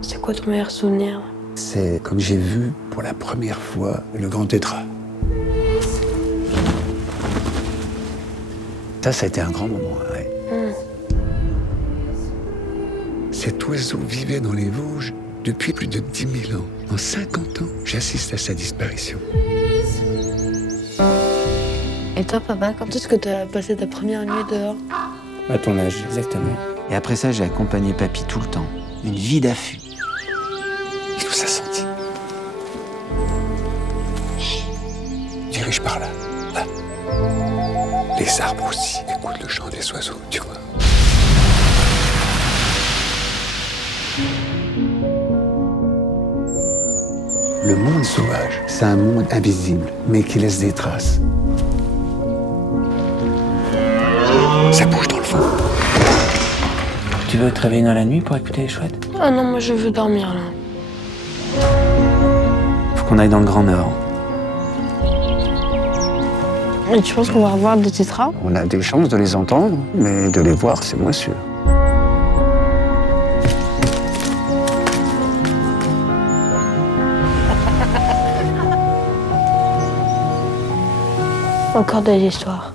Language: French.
C'est quoi ton meilleur souvenir? C'est comme j'ai vu pour la première fois le grand tétra. Ça a été un grand moment, ouais. Cet oiseau vivait dans les Vosges depuis plus de 10 000 ans. En 50 ans, j'assiste à sa disparition. Et toi, papa, quand est-ce que t'as passé ta première nuit dehors? À ton âge, exactement. Et après ça, j'ai accompagné papy tout le temps. Une vie d'affût. Il nous a sentis. Dirige par là, là. Les arbres aussi écoutent le chant des oiseaux, tu vois. Le monde sauvage, c'est un monde invisible, mais qui laisse des traces. Ça bouge dans le fond. Tu veux te réveiller dans la nuit pour écouter les chouettes? Ah non, moi je veux dormir là. Faut qu'on aille dans le Grand Nord. Et tu penses qu'on va revoir des tétras? On a des chances de les entendre, mais de les voir, c'est moins sûr. Encore des histoires.